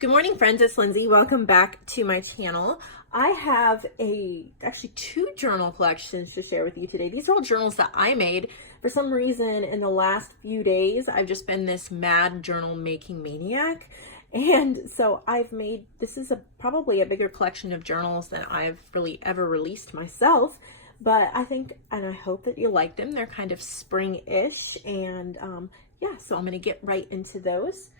Good morning, friends. It's Lindsay. Welcome back to my channel. I have actually two journal collections to share with you today. These are all journals that I made. For some reason, in the last few days, I've just been this mad journal making maniac. And so this is probably a bigger collection of journals than I've really ever released myself. But I think, and I hope that you like them. They're kind of spring-ish. And yeah, so I'm going to get right into those.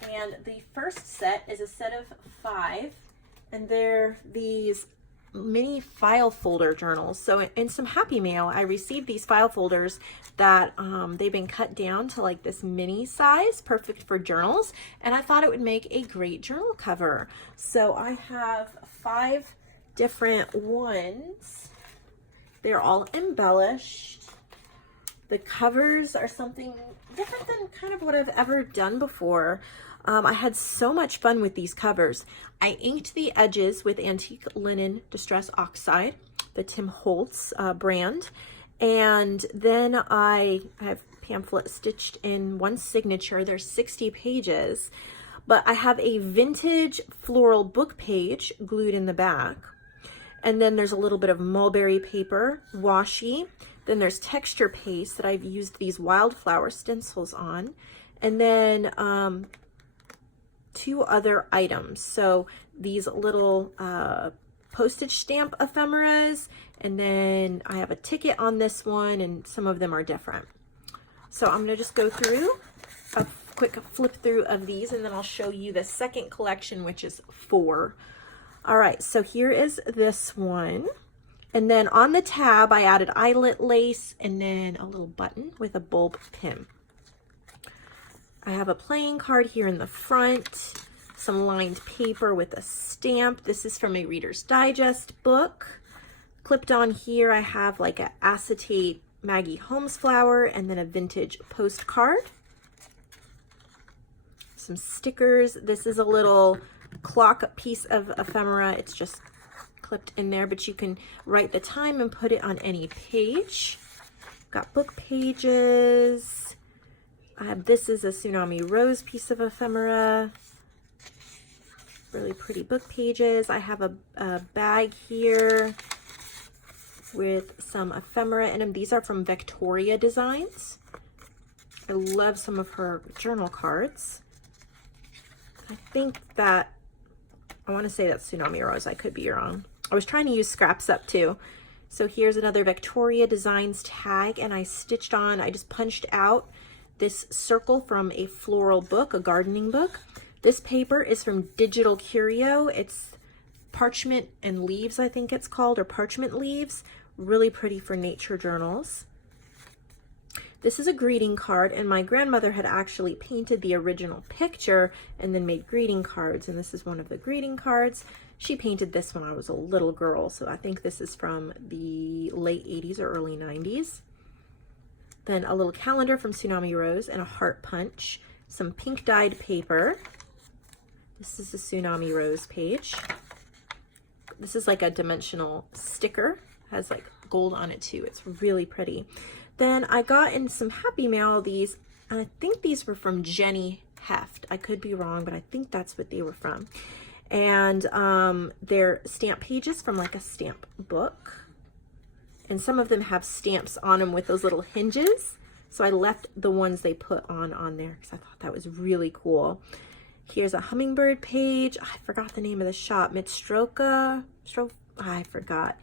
And the first set is a set of 5, and they're these mini file folder journals. So in some Happy Mail, I received these file folders that they've been cut down to like this mini size, perfect for journals, and I thought it would make a great journal cover. So I have 5 different ones. They're all embellished. The covers are something different than kind of what I've ever done before. I had so much fun with these covers. I inked the edges with antique linen distress oxide, the Tim Holtz brand, and then I have pamphlet stitched in one signature. There's 60 pages, but I have a vintage floral book page glued in the back, and then there's a little bit of mulberry paper, washi. Then there's texture paste that I've used these wildflower stencils on, and then 2 other items. So these little postage stamp ephemeras, and then I have a ticket on this one, and some of them are different. So I'm gonna just go through a quick flip through of these, and then I'll show you the second collection, which is 4. All right, so here is this one. And then on the tab, I added eyelet lace and then a little button with a bulb pin. I have a playing card here in the front, some lined paper with a stamp. This is from a Reader's Digest book. Clipped on here, I have like an acetate Maggie Holmes flower and then a vintage postcard. Some stickers. This is a little clock piece of ephemera. It's just clipped in there, but you can write the time and put it on any page. Got book pages. This is a Tsunami Rose piece of ephemera. Really pretty book pages. I have a bag here with some ephemera in them. These are from Victoria Designs. I love some of her journal cards. I want to say that's Tsunami Rose. I could be wrong. I was trying to use Scraps Up too. So here's another Victoria Designs tag, and I just punched out this circle from a floral book, a gardening book. This paper is from Digital Curio. It's parchment and leaves, I think it's called, or parchment leaves. Really pretty for nature journals. This is a greeting card, and my grandmother had actually painted the original picture and then made greeting cards, and this is one of the greeting cards. She painted this when I was a little girl, so I think this is from the late 80s or early 90s. Then a little calendar from Tsunami Rose and a heart punch. Some pink dyed paper. This is the Tsunami Rose page. This is like a dimensional sticker. Has like gold on it too. It's really pretty. Then I got in some Happy Mail these, and I think these were from Jenny Heft. I could be wrong, but I think that's what they were from. And they're stamp pages from like a stamp book. And some of them have stamps on them with those little hinges. So I left the ones they put on there because I thought that was really cool. Here's a hummingbird page. I forgot the name of the shop. I forgot.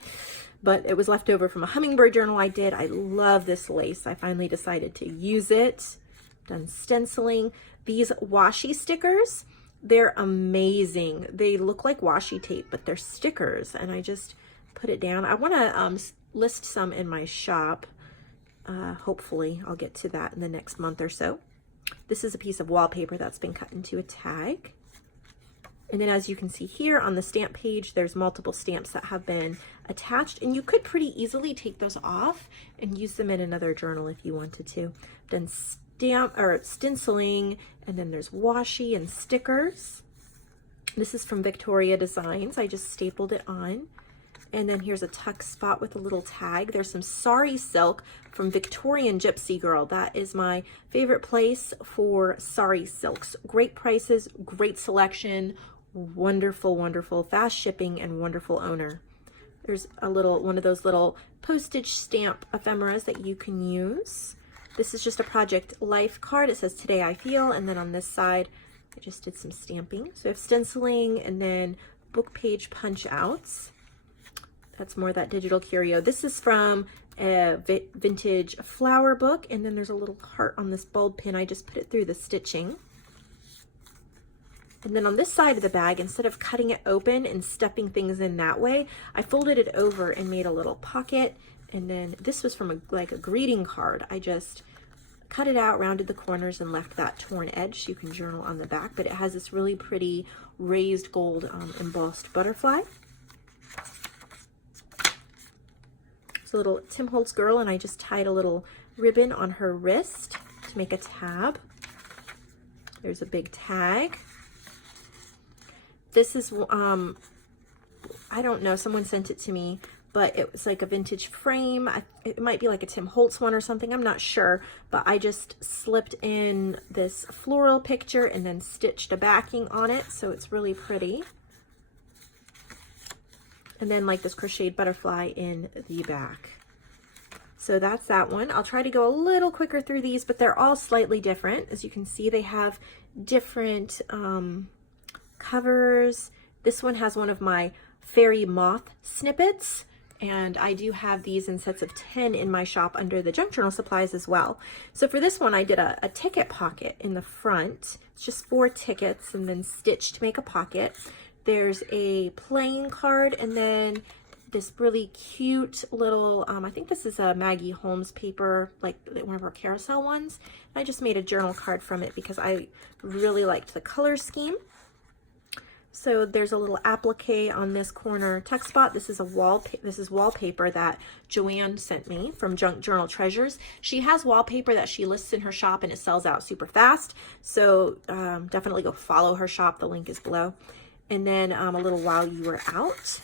But it was left over from a hummingbird journal I did. I love this lace. I finally decided to use it. Done stenciling. These washi stickers, they're amazing. They look like washi tape, but they're stickers. And I just put it down. I want to list some in my shop. Hopefully I'll get to that in the next month or so. This is a piece of wallpaper that's been cut into a tag. And then as you can see here on the stamp page, there's multiple stamps that have been attached, and you could pretty easily take those off and use them in another journal if you wanted to. Then stenciling, and then there's washi and stickers. This is from Victoria Designs. I just stapled it on. And then here's a tuck spot with a little tag. There's some sari silk from Victorian Gypsy Girl. That is my favorite place for sari silks. Great prices, great selection, wonderful, wonderful, fast shipping, and wonderful owner. There's a little, one of those little postage stamp ephemeras that you can use. This is just a Project Life card. It says, "Today I Feel," and then on this side, I just did some stamping. So I have stenciling and then book page punch outs. That's more of that digital curio. This is from a vintage flower book, and then there's a little heart on this bulb pin. I just put it through the stitching. And then on this side of the bag, instead of cutting it open and stuffing things in that way, I folded it over and made a little pocket. And then this was from like a greeting card. I just cut it out, rounded the corners, and left that torn edge. You can journal on the back, but it has this really pretty raised gold embossed butterfly. It's a little Tim Holtz girl, and I just tied a little ribbon on her wrist to make a tab. There's a big tag. This is, I don't know, someone sent it to me, but it was like a vintage frame. It might be like a Tim Holtz one or something, I'm not sure, but I just slipped in this floral picture and then stitched a backing on it, so it's really pretty. And then like this crocheted butterfly in the back. So that's that one. I'll try to go a little quicker through these, but they're all slightly different. As you can see, they have different covers. This one has one of my fairy moth snippets, and I do have these in sets of 10 in my shop under the junk journal supplies as well. So for this one, I did a ticket pocket in the front. It's just 4 tickets and then stitched to make a pocket. There's a playing card, and then this really cute little, I think this is a Maggie Holmes paper, like one of her carousel ones. And I just made a journal card from it because I really liked the color scheme. So there's a little applique on this corner text spot. This is wallpaper that Joanne sent me from Junk Journal Treasures. She has wallpaper that she lists in her shop and it sells out super fast. So definitely go follow her shop. The link is below. And then a little While You Were Out.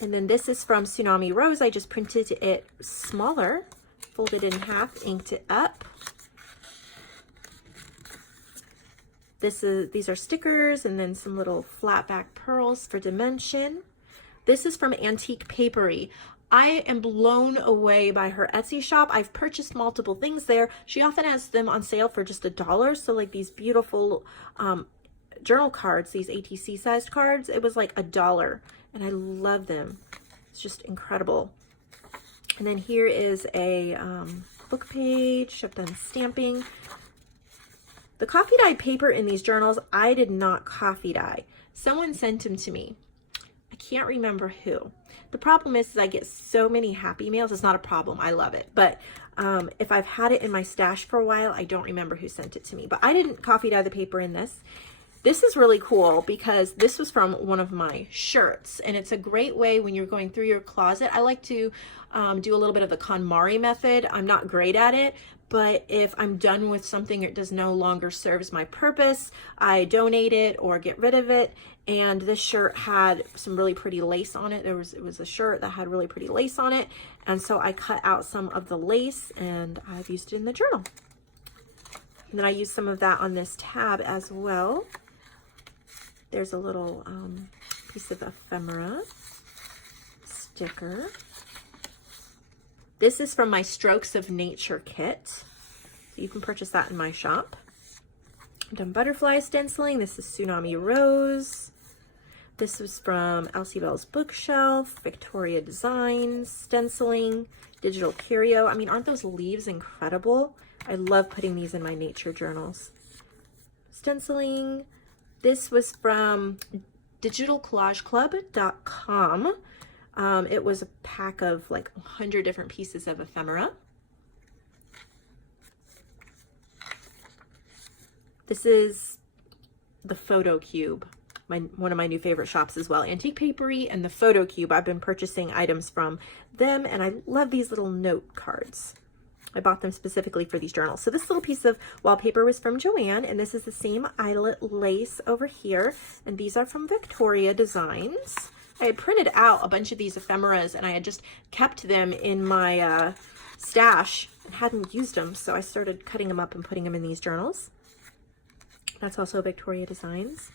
And then this is from Tsunami Rose. I just printed it smaller, folded it in half, inked it up. These are stickers and then some little flat back pearls for dimension. This is from Antique Papery. I am blown away by her Etsy shop. I've purchased multiple things there. She often has them on sale for just $1. So like these beautiful journal cards, these ATC sized cards, it was like $1 and I love them. It's just incredible. And then here is a book page. I've done stamping. The coffee dye paper in these journals, I did not coffee dye. Someone sent them to me. I can't remember who. The problem is I get so many happy mails. It's not a problem. I love it. But if I've had it in my stash for a while, I don't remember who sent it to me. But I didn't coffee dye the paper in this. This is really cool because this was from one of my shirts, and it's a great way when you're going through your closet. I like to do a little bit of the KonMari method. I'm not great at it, but if I'm done with something, it does no longer serves my purpose, I donate it or get rid of it. And this shirt had some really pretty lace on it. It was a shirt that had really pretty lace on it, and so I cut out some of the lace and I've used it in the journal. And then I used some of that on this tab as well. There's a little piece of ephemera sticker. This is from my Strokes of Nature kit. So you can purchase that in my shop. I've done butterfly stenciling. This is Tsunami Rose. This was from Ellsie Bell's bookshelf, Victoria Designs, stenciling, digital curio. I mean, aren't those leaves incredible? I love putting these in my nature journals. Stenciling. This was from digitalcollageclub.com. It was a pack of like 100 different pieces of ephemera. This is the Photo Cube, one of my new favorite shops as well. Antique Papery and the Photo Cube. I've been purchasing items from them, and I love these little note cards. I bought them specifically for these journals. So this little piece of wallpaper was from Joanne, and this is the same eyelet lace over here. And these are from Victoria Designs. I had printed out a bunch of these ephemeras and I had just kept them in my stash and hadn't used them. So I started cutting them up and putting them in these journals. That's also Victoria Designs.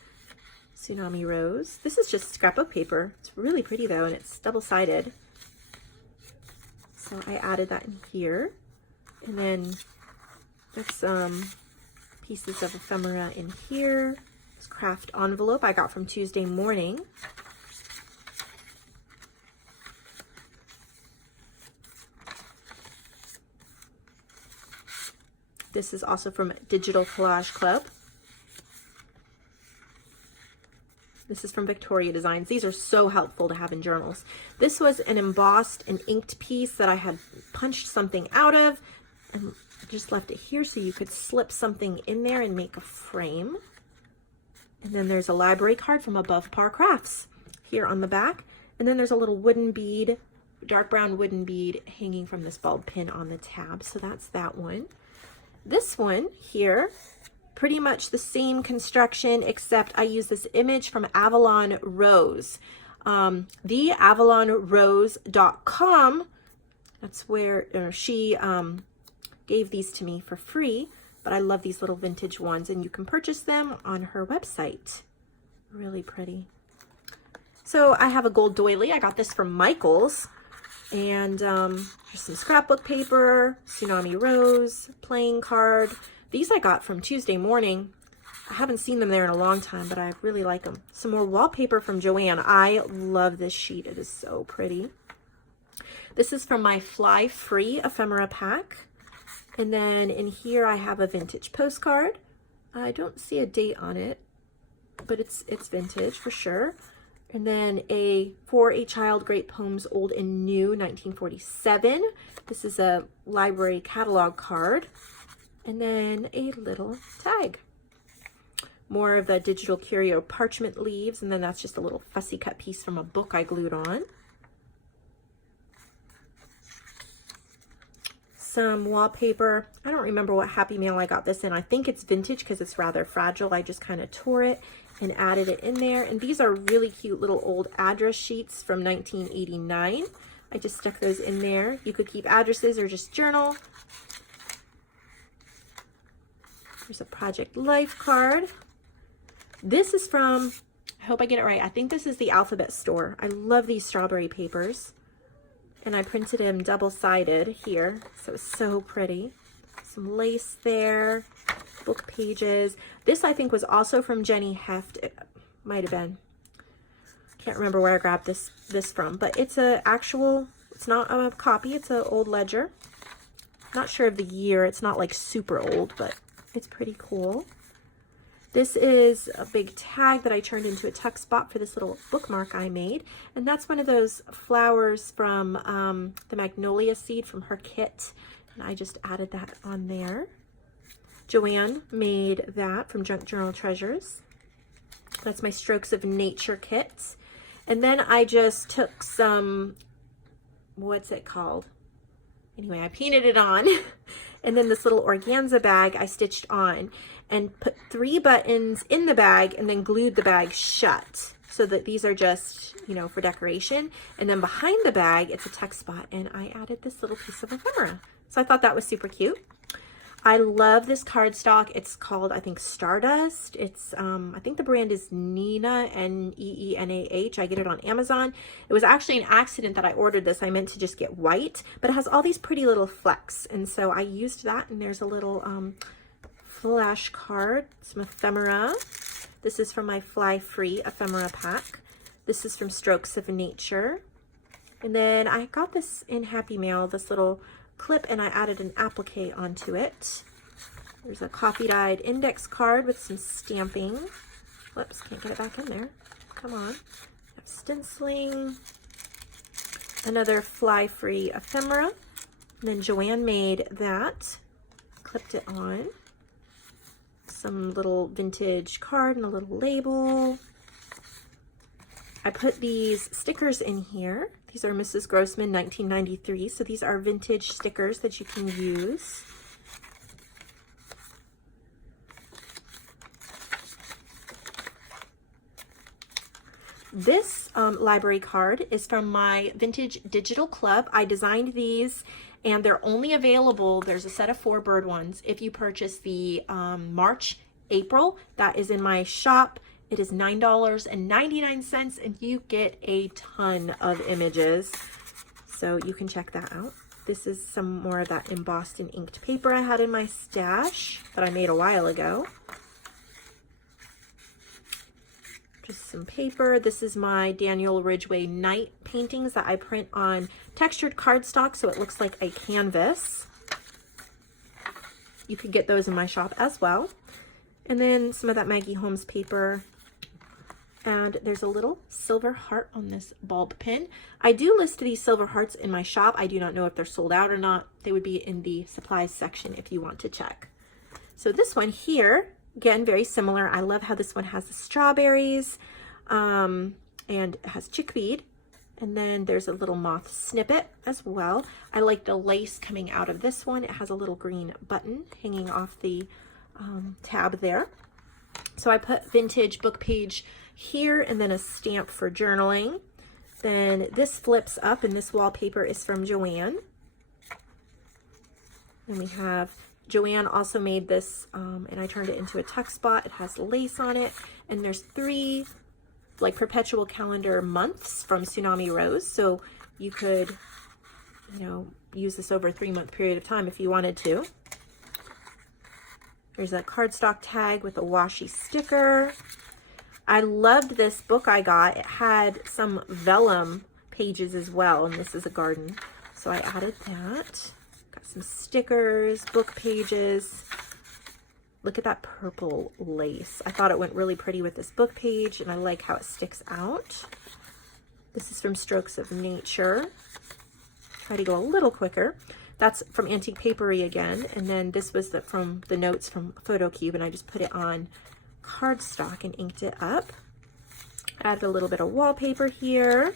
Tsunami Rose. This is just scrapbook paper. It's really pretty though, and it's double-sided. So I added that in here. And then there's some pieces of ephemera in here. This craft envelope I got from Tuesday Morning. This is also from Digital Collage Club. This is from Victoria Designs. These are so helpful to have in journals. This was an embossed and inked piece that I had punched something out of and just left it here so you could slip something in there and make a frame. And then there's a library card from Above Par Crafts here on the back. And then there's a little wooden bead, dark brown wooden bead hanging from this bulb pin on the tab. So that's that one. This one here, pretty much the same construction, except I use this image from Avalon Rose. TheAvalonRose.com, that's where she gave these to me for free, but I love these little vintage ones, and you can purchase them on her website. Really pretty. So I have a gold doily. I got this from Michael's. And there's some scrapbook paper, Tsunami Rose, playing card. These I got from Tuesday Morning. I haven't seen them there in a long time, but I really like them. Some more wallpaper from Joanne. I love this sheet. It is so pretty. This is from my Fly Free ephemera pack. And then in here I have a vintage postcard. I don't see a date on it, but it's vintage for sure. And then For a Child, Great Poems, Old and New, 1947. This is a library catalog card. And then a little tag. More of the digital curio parchment leaves. And then that's just a little fussy cut piece from a book I glued on. Some wallpaper. I don't remember what Happy Mail I got this in. I think it's vintage because it's rather fragile. I just kind of tore it and added it in there. And these are really cute little old address sheets from 1989. I just stuck those in there. You could keep addresses or just journal. There's a Project Life card. This is from, I hope I get it right, I think this is the Alphabet Store. I love these strawberry papers. And I printed them double-sided here, so it's so pretty. Some lace there, book pages. This I think was also from Jenny Heft. It might have been. Can't remember where I grabbed this from, but it's a actual, it's not a copy, it's an old ledger. Not sure of the year, it's not like super old, but it's pretty cool. This is a big tag that I turned into a tuck spot for this little bookmark I made. And that's one of those flowers from the Magnolia Seed from her kit. And I just added that on there. Joanne made that from Junk Journal Treasures. That's my Strokes of Nature kit. And then I just took some, what's it called? Anyway, I painted it on. And then this little organza bag I stitched on and put 3 buttons in the bag and then glued the bag shut so that these are just, you know, for decoration. And then behind the bag, it's a tuck spot, and I added this little piece of ephemera. So I thought that was super cute. I love this cardstock. It's called, I think, Stardust. It's, I think the brand is Neenah, N-E-E-N-A-H. I get it on Amazon. It was actually an accident that I ordered this. I meant to just get white, but it has all these pretty little flecks. And so I used that, and there's a little flash card, some ephemera. This is from my Fly Free ephemera pack. This is from Strokes of Nature. And then I got this in Happy Mail, this little clip, and I added an applique onto it. There's a coffee-dyed index card with some stamping. Whoops, can't get it back in there. Come on. Stenciling. Another Fly Free ephemera. And then Joanne made that. Clipped it on. Some little vintage card and a little label. I put these stickers in here. These are Mrs. Grossman 1993. So these are vintage stickers that you can use. This library card is from my Vintage Digital Club. I designed these and they're only available, there's a set of 4 bird ones, if you purchase the March, April. That is in my shop. It is $9.99 and you get a ton of images. So you can check that out. This is some more of that embossed and inked paper I had in my stash that I made a while ago. Just some paper. This is my Daniel Ridgway night paintings that I print on textured cardstock so it looks like a canvas. You could get those in my shop as well. And then some of that Maggie Holmes paper. And there's a little silver heart on this bulb pin. I do list these silver hearts in my shop. I do not know if they're sold out or not. They would be in the supplies section if you want to check. So this one here, again, very similar. I love how this one has the strawberries and it has chickweed. And then there's a little moth snippet as well. I like the lace coming out of this one. It has a little green button hanging off the tab there. So I put vintage book page here and then a stamp for journaling. Then this flips up and this wallpaper is from Joanne. And we have, Joanne also made this and I turned it into a tuck spot. It has lace on it and there's 3 like perpetual calendar months from Tsunami Rose. So you could, you know, use this over a 3-month period of time if you wanted to. There's a cardstock tag with a washi sticker. I loved this book I got. It had some vellum pages as well, and this is a garden. So I added that. Got some stickers, book pages. Look at that purple lace. I thought it went really pretty with this book page, and I like how it sticks out. This is from Strokes of Nature. Try to go a little quicker. That's from Antique Papery again, and then this was from the notes from Photo Cube, and I just put it on cardstock and inked it up. Added a little bit of wallpaper here.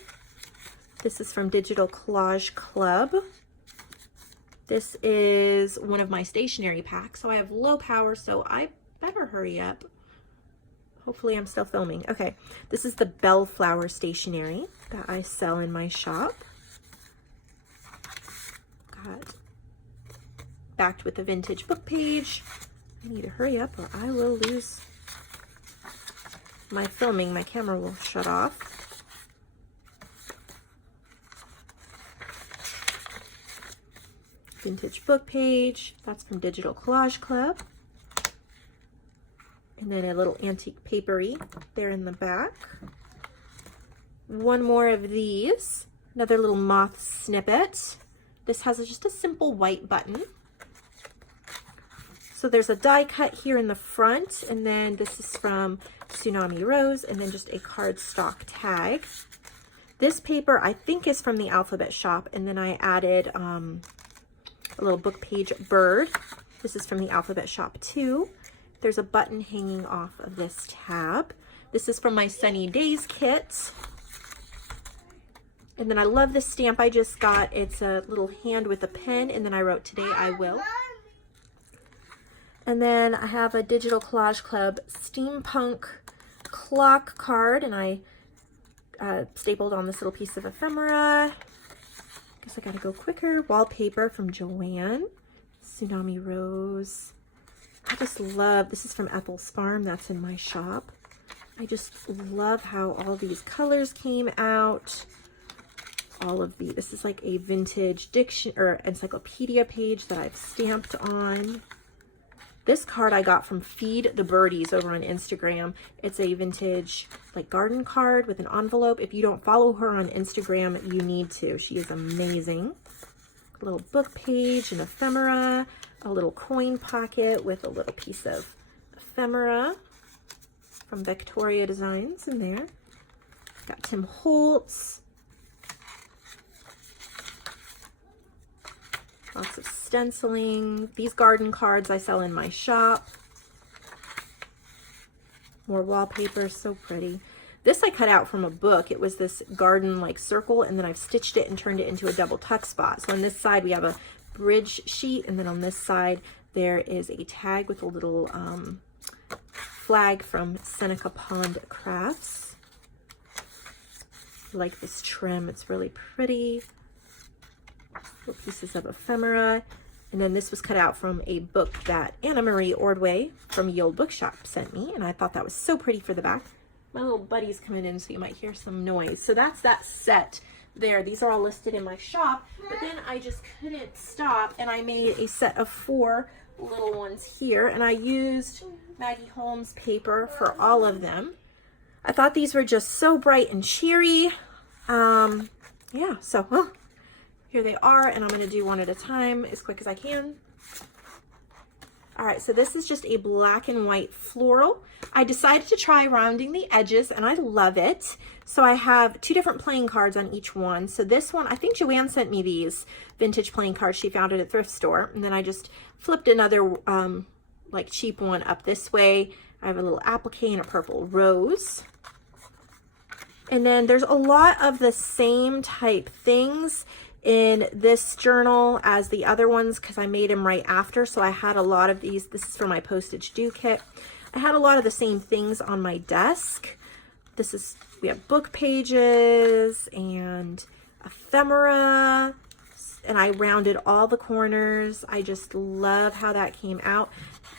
This is from Digital Collage Club. This is one of my stationery packs, so I have low power, so I better hurry up. Hopefully I'm still filming. Okay, this is the Bellflower Stationery that I sell in my shop. Got backed with a vintage book page. I need to hurry up or I will lose my filming. My camera will shut off. Vintage book page. That's from Digital Collage Club. And then a little antique papery there in the back. One more of these. Another little moth snippet. This has just a simple white button. So there's a die cut here in the front, and then this is from Tsunami Rose, and then just a cardstock tag. This paper I think is from the Alphabet Shop, and then I added a little book page bird. This is from the Alphabet Shop too. There's a button hanging off of this tab. This is from my Sunny Days kit. And then I love this stamp I just got. It's a little hand with a pen, and then I wrote, "Today I will." And then I have a Digital Collage Club steampunk clock card, and I stapled on this little piece of ephemera. Guess I gotta go quicker. Wallpaper from Joanne. Tsunami Rose. I just love, this is from Ethel's Farm, that's in my shop. I just love how all these colors came out. All of these, this is like a vintage diction or encyclopedia page that I've stamped on. This card I got from Feed the Birdies over on Instagram. It's a vintage like garden card with an envelope. If you don't follow her on Instagram, you need to. She is amazing. A little book page, an ephemera, a little coin pocket with a little piece of ephemera from Victoria Designs in there. Got Tim Holtz. Lots of stenciling. These garden cards I sell in my shop. More wallpaper, so pretty. This I cut out from a book. It was this garden like circle, and then I've stitched it and turned it into a double tuck spot. So on this side we have a bridge sheet, and then on this side there is a tag with a little flag from Seneca Pond Crafts. I like this trim. It's really pretty. Little pieces of ephemera. And then this was cut out from a book that Anna Marie Ordway from Ye Olde Bookshop sent me. And I thought that was so pretty for the back. My little buddy's coming in, so you might hear some noise. So that's that set there. These are all listed in my shop. But then I just couldn't stop, and I made a set of 4 little ones here. And I used Maggie Holmes paper for all of them. I thought these were just so bright and cheery. Yeah, so, well, here they are, and I'm going to do one at a time as quick as I can. All right, so this is just a black and white floral. I decided to try rounding the edges, and I love it. So I have 2 different playing cards on each one. So this one, I think Joanne sent me these vintage playing cards. She found it at a thrift store. And then I just flipped another like cheap one up this way. I have a little applique and a purple rose. And then there's a lot of the same type things in this journal as the other ones because I made them right after. So I had a lot of these. This is for my postage due kit. I had a lot of the same things on my desk. We have book pages and ephemera, and I rounded all the corners. I just love how that came out.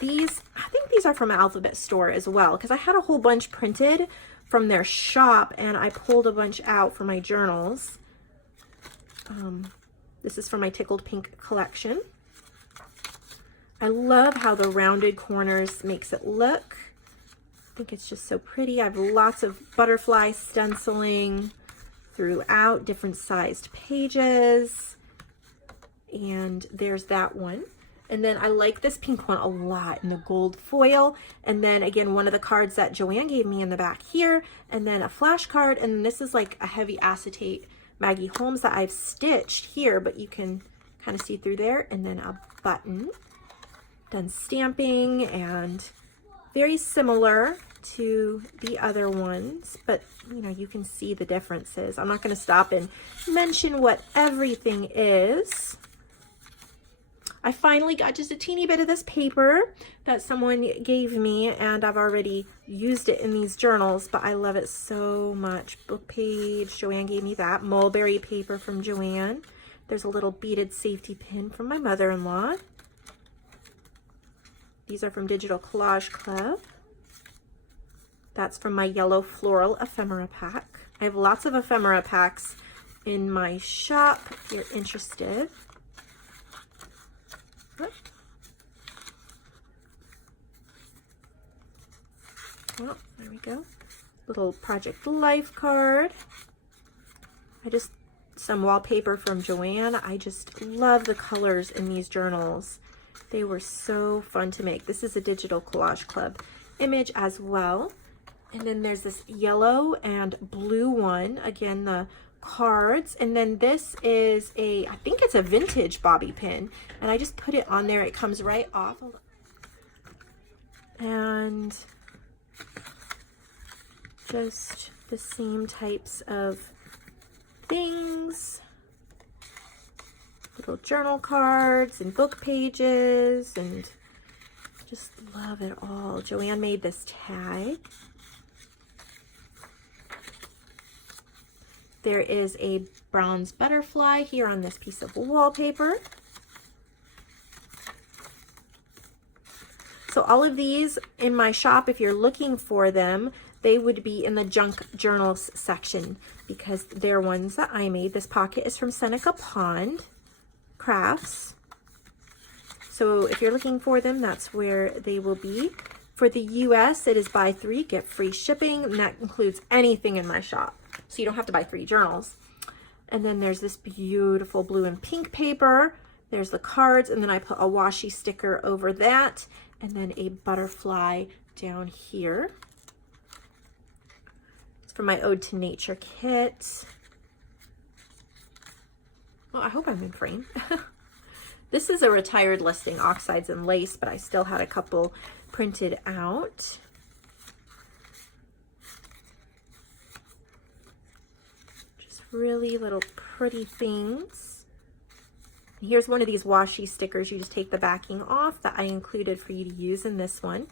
I think these are from Alphabet Store as well, because I had a whole bunch printed from their shop, and I pulled a bunch out for my journals. This is from my Tickled Pink collection. I love how the rounded corners makes it look. I think it's just so pretty. I have lots of butterfly stenciling throughout, different sized pages. And there's that one. And then I like this pink one a lot in the gold foil. And then again, one of the cards that Joanne gave me in the back here. And then a flash card. And this is like a heavy acetate Maggie Holmes that I've stitched here, but you can kind of see through there. And then a button. Done stamping, and very similar to the other ones, but you know, you can see the differences. I'm not going to stop and mention what everything is. I finally got just a teeny bit of this paper that someone gave me, and I've already used it in these journals, but I love it so much. Book page, Joanne gave me that. Mulberry paper from Joanne. There's a little beaded safety pin from my mother-in-law. These are from Digital Collage Club. That's from my yellow floral ephemera pack. I have lots of ephemera packs in my shop if you're interested. Well, there we go. Little Project Life card. Some wallpaper from Joanne. I just love the colors in these journals. They were so fun to make. This is a Digital Collage Club image as well. And then there's this yellow and blue one. Again, the cards. And then this is I think it's a vintage bobby pin. And I just put it on there. It comes right off. And just the same types of things. Little journal cards and book pages, and just love it all. Joanne made this tag. There is a bronze butterfly here on this piece of wallpaper. So all of these in my shop, if you're looking for them, they would be in the junk journals section because they're ones that I made. This pocket is from Seneca Pond Crafts. So if you're looking for them, that's where they will be. For the US, it is buy 3, get free shipping, and that includes anything in my shop. So you don't have to buy 3 journals. And then there's this beautiful blue and pink paper. There's the cards, and then I put a washi sticker over that, and then a butterfly down here. It's for my Ode to Nature kit. Well, I hope I'm in frame. This is a retired listing, Oxides and Lace, but I still had a couple printed out. Just really little pretty things. Here's one of these washi stickers. You just take the backing off that I included for you to use in this one.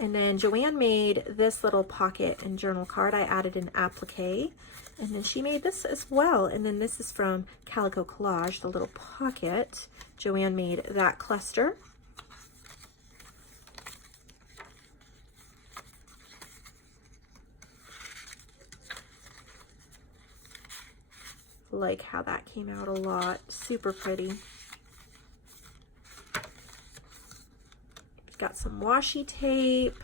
And then Joanne made this little pocket and journal card. I added an applique. And then she made this as well. And then this is from Calico Collage, the little pocket. Joanne made that cluster. Like how that came out a lot. Super pretty. Got some washi tape.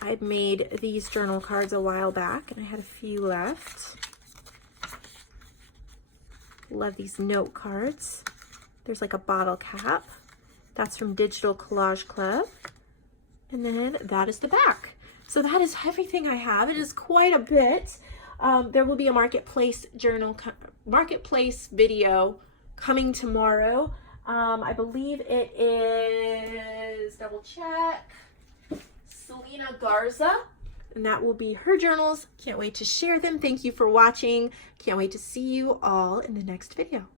I'd made these journal cards a while back and I had a few left. Love these note cards. There's like a bottle cap. That's from Digital Collage Club. And then that is the back. So that is everything I have. It is quite a bit. There will be a marketplace video coming tomorrow. I believe it is, double check, Selena Garza, and that will be her journals. Can't wait to share them. Thank you for watching. Can't wait to see you all in the next video.